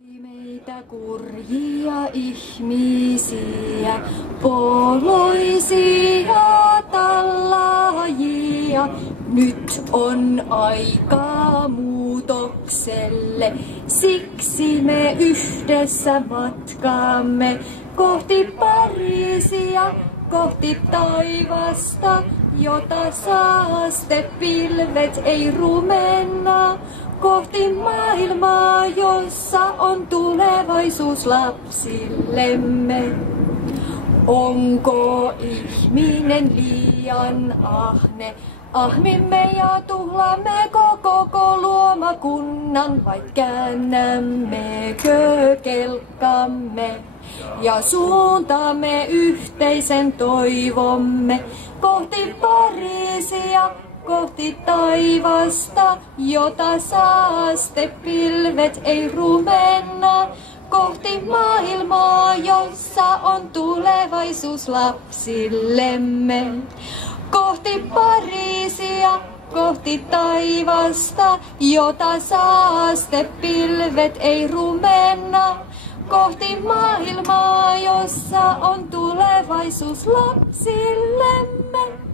Meitä kurjia ihmisiä, poloisia tallaajia. Nyt on aika muutokselle, siksi me yhdessä matkaamme kohti Pariisia, kohti taivasta, jota saastepilvet ei rumenna. Kohti maailmaa, jossa on tulevaisuus lapsillemme. Onko ihminen liian ahne? Ahmimme ja tuhlaamme koko luomakunnan, vai käännämmekö kelkkamme ja suuntaamme yhteisen toivomme kohti Pariisia, kohti taivasta, jota saastepilvet ei rumenna. Kohti maailmaa, jossa on tulevaisuus lapsillemme. Kohti Pariisia, kohti taivasta, jota saastepilvet ei rumenna. Kohti maailmaa, jossa on tulevaisuus lapsillemme.